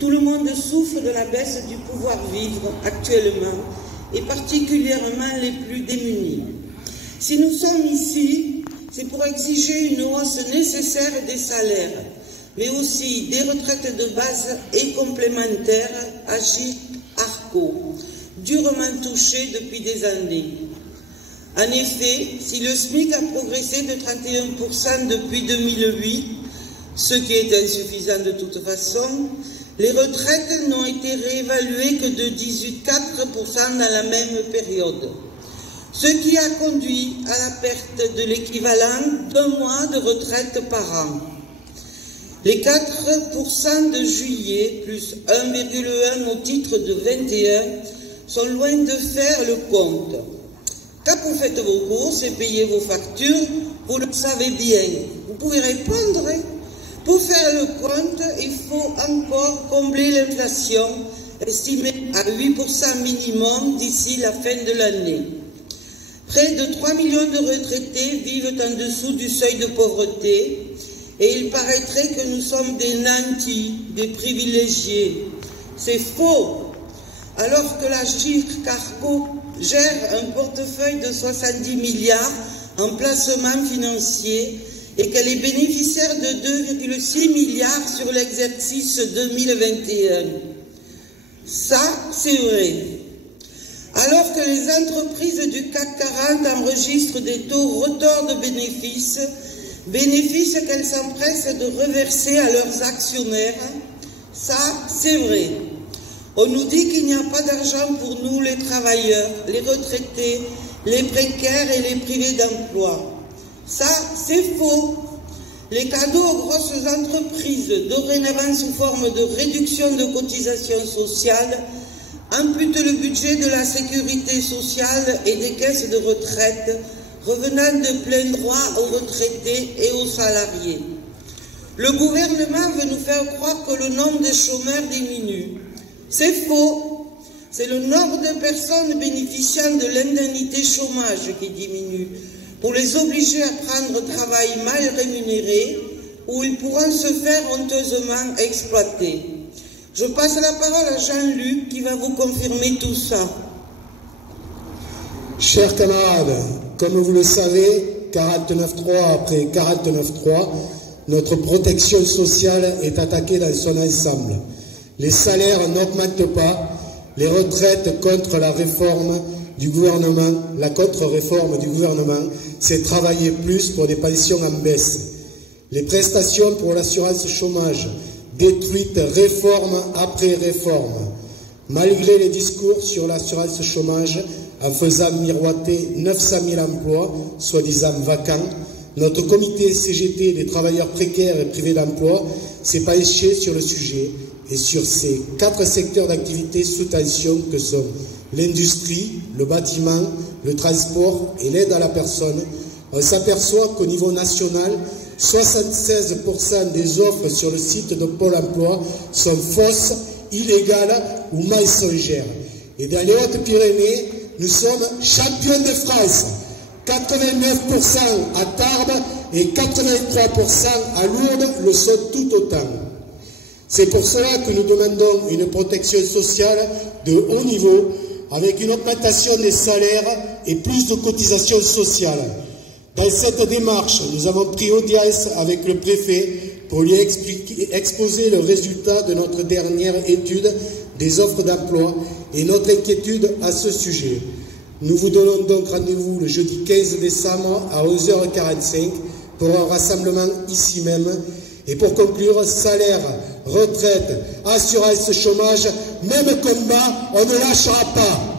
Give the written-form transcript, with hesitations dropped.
Tout le monde souffre de la baisse du pouvoir vivre actuellement, et particulièrement les plus démunis. Si nous sommes ici, c'est pour exiger une hausse nécessaire des salaires, mais aussi des retraites de base et complémentaires à Arco, durement touchées depuis des années. En effet, si le SMIC a progressé de 31% depuis 2008, ce qui est insuffisant de toute façon, les retraites n'ont été réévaluées que de 18,4% dans la même période, ce qui a conduit à la perte de l'équivalent d'un mois de retraite par an. Les 4% de juillet, plus 1,1 au titre de 21, sont loin de faire le compte. Quand vous faites vos courses et payez vos factures, vous le savez bien. Vous pouvez répondre. Pour faire le compte, il faut encore combler l'inflation, estimée à 8% minimum d'ici la fin de l'année. Près de 3 millions de retraités vivent en dessous du seuil de pauvreté et il paraîtrait que nous sommes des nantis, des privilégiés. C'est faux. Alors que la Arco gère un portefeuille de 70 milliards en placements financiers et qu'elle est bénéficiaire de 2,6 milliards sur l'exercice 2021. Ça, c'est vrai. Alors que les entreprises du CAC 40 enregistrent des taux records de bénéfices qu'elles s'empressent de reverser à leurs actionnaires, ça, c'est vrai. On nous dit qu'il n'y a pas d'argent pour nous, les travailleurs, les retraités, les précaires et les privés d'emploi. Ça, c'est faux. Les cadeaux aux grosses entreprises, dorénavant sous forme de réduction de cotisations sociales, amputent le budget de la sécurité sociale et des caisses de retraite, revenant de plein droit aux retraités et aux salariés. Le gouvernement veut nous faire croire que le nombre de chômeurs diminue. C'est faux. C'est le nombre de personnes bénéficiant de l'indemnité chômage qui diminue, pour les obliger à prendre un travail mal rémunéré où ils pourront se faire honteusement exploiter. Je passe la parole à Jean-Luc qui va vous confirmer tout ça. Chers camarades, comme vous le savez, 49.3 après 49.3, notre protection sociale est attaquée dans son ensemble. Les salaires n'augmentent pas, les retraites contre la réforme du gouvernement, la contre-réforme du gouvernement, c'est travailler plus pour des pensions en baisse. Les prestations pour l'assurance chômage, détruites réforme après réforme. Malgré les discours sur l'assurance chômage, en faisant miroiter 900 000 emplois, soi-disant vacants, notre comité CGT des travailleurs précaires et privés d'emploi s'est penché sur le sujet et sur ces 4 secteurs d'activité sous tension que sont l'industrie, le bâtiment, le transport et l'aide à la personne. On s'aperçoit qu'au niveau national, 76% des offres sur le site de Pôle emploi sont fausses, illégales ou mensongères. Et dans les Hautes-Pyrénées, nous sommes champions de France. 89% à Tarbes et 83% à Lourdes le sont tout autant. C'est pour cela que nous demandons une protection sociale de haut niveau avec une augmentation des salaires et plus de cotisations sociales. Dans cette démarche, nous avons pris audience avec le préfet pour lui exposer le résultat de notre dernière étude des offres d'emploi et notre inquiétude à ce sujet. Nous vous donnons donc rendez-vous le jeudi 15 décembre à 11h45 pour un rassemblement ici même. Et pour conclure, salaire, retraite, assurance chômage, même combat, on ne lâchera pas.